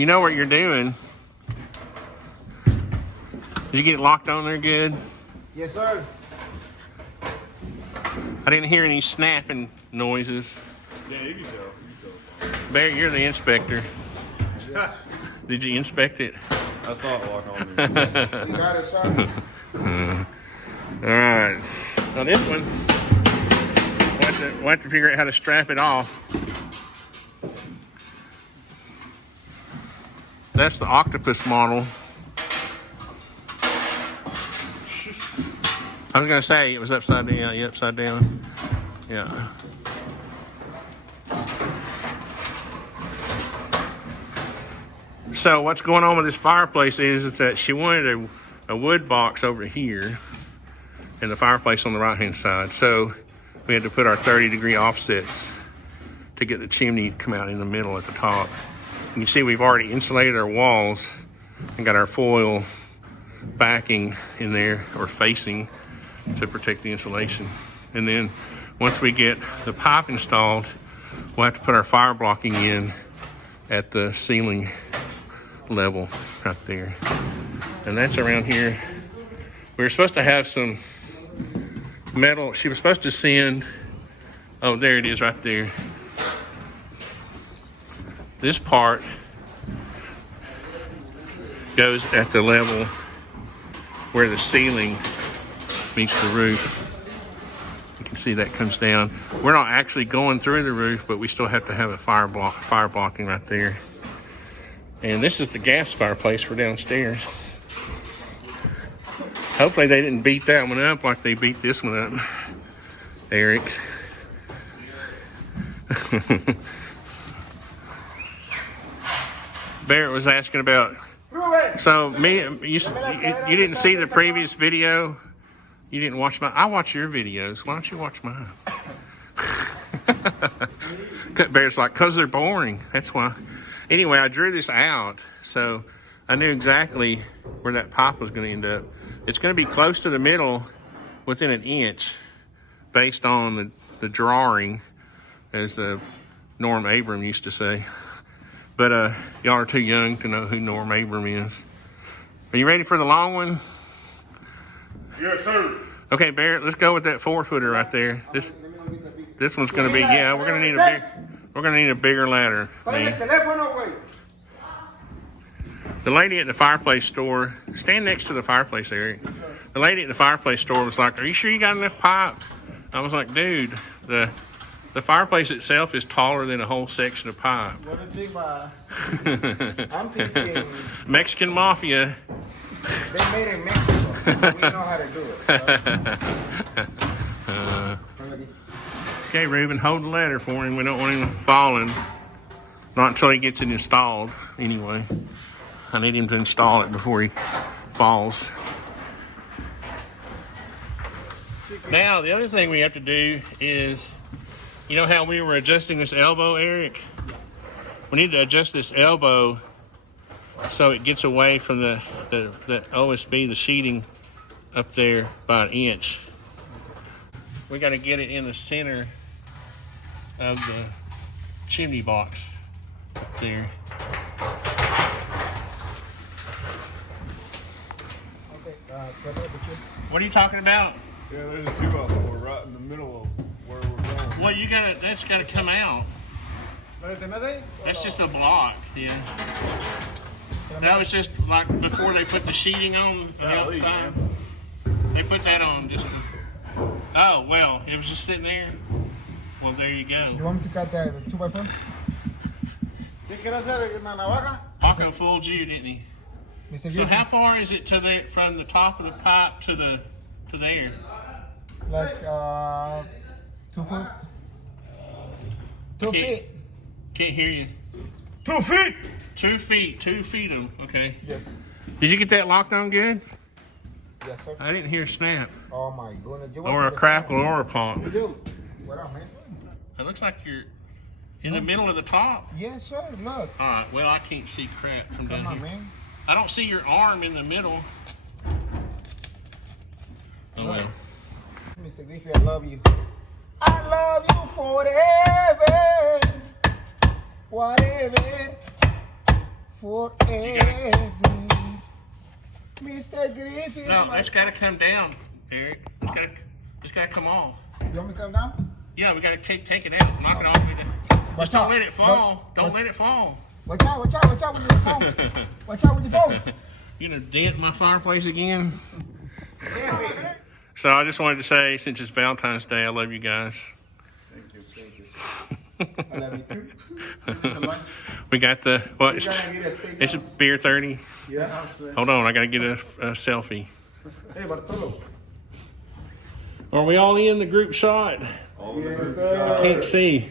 You know what you're doing. Did you get it locked on there good? Yes, sir. I didn't hear any snapping noises. Yeah, you can tell. Barry, you're the inspector. Yes. Did you inspect it? I saw it lock on me. You got it, sir. All right. Now this one, we'll have to figure out how to strap it off. That's the octopus model. I was gonna say it was upside down. Yeah, upside down. Yeah. So what's going on with this fireplace is that she wanted a wood box over here and the fireplace on the right hand side. So we had to put our 30-degree offsets to get the chimney to come out in the middle at the top. And you see we've already insulated our walls and got our foil backing in there, or facing, to protect the insulation. And then once we get the pipe installed, we'll have to put our fire blocking in at the ceiling level right there. And that's around here. We were supposed to have some metal. She was supposed to send, oh, there it is right there. This part goes at the level where the ceiling meets the roof. You can see that comes down. We're not actually going through the roof, but we still have to have a fire blocking right there. And this is the gas fireplace for downstairs. Hopefully they didn't beat that one up like they beat this one up, Eric. Barrett was asking about, so you didn't see the previous video? You didn't watch I watch your videos. Why don't you watch mine? Barrett's like, cause they're boring. That's why. Anyway, I drew this out, so I knew exactly where that pipe was going to end up. It's going to be close to the middle, within an inch, based on the drawing, as Norm Abram used to say. But y'all are too young to know who Norm Abram is. Are you ready for the long one? Yes, sir. Okay, Barrett, let's go with that 4-footer right there. This one's going to be, yeah, we're going to need a bigger ladder. The lady at the fireplace store, stand next to the fireplace, Eric. The lady at the fireplace store was like, are you sure you got enough pipe? I was like, dude, the fireplace itself is taller than a whole section of pipe. What do you think about? I'm thinking Mexican mafia. They made it in Mexico. We know how to do it. So. Okay, Reuben, hold the ladder for him. We don't want him falling. Not until he gets it installed, anyway. I need him to install it before he falls. Now, the other thing we have to do is, you know how we were adjusting this elbow, Eric? We need to adjust this elbow so it gets away from the OSB, the sheeting up there, by an inch. We got to get it in the center of the chimney box up there. What are you talking about? Yeah, there's a 2x4 right in the middle of where we're going. Well, that's gotta come out. That's just a block, yeah. That was just like before they put the sheeting on the outside. They put that on just. Oh, well, it was just sitting there. Well, there you go. You want me to cut the 2x4? Paco fooled you, didn't he? Mr. So how far is it from the top of the pipe to there? Like 2 foot. 2 feet. Can't hear you. 2 feet. 2 feet. 2 feet them. Okay. Yes. Did you get that locked on good? Yes, sir. I didn't hear a snap. Oh my goodness. Or a crackle or a pop. What up, man? It looks like you're in the middle of the top. Yes, sir. Look. All right. Well, I can't see crap from down Come on, here. man. I don't see your arm in the middle. Oh well. Mr. Griffey, I love you. I love you forever. Whatever. forever. Mr. Griffith. No, it's got to come down, Eric. It's got to come off. You want me to come down? Yeah, we got to take it out. Knock it off with it. Just don't let it fall. Don't let it fall. Watch out with your phone. Watch out with your phone. You gonna dent my fireplace again? So I just wanted to say, since it's Valentine's Day, I love you guys. Thank you. I love you too. We got the what? You gotta get a steak It's a house. beer 30. Yeah. Hold on, I gotta get a selfie. Hey, Bartolo. Are we all in the group shot? Yes, sir. Can't see.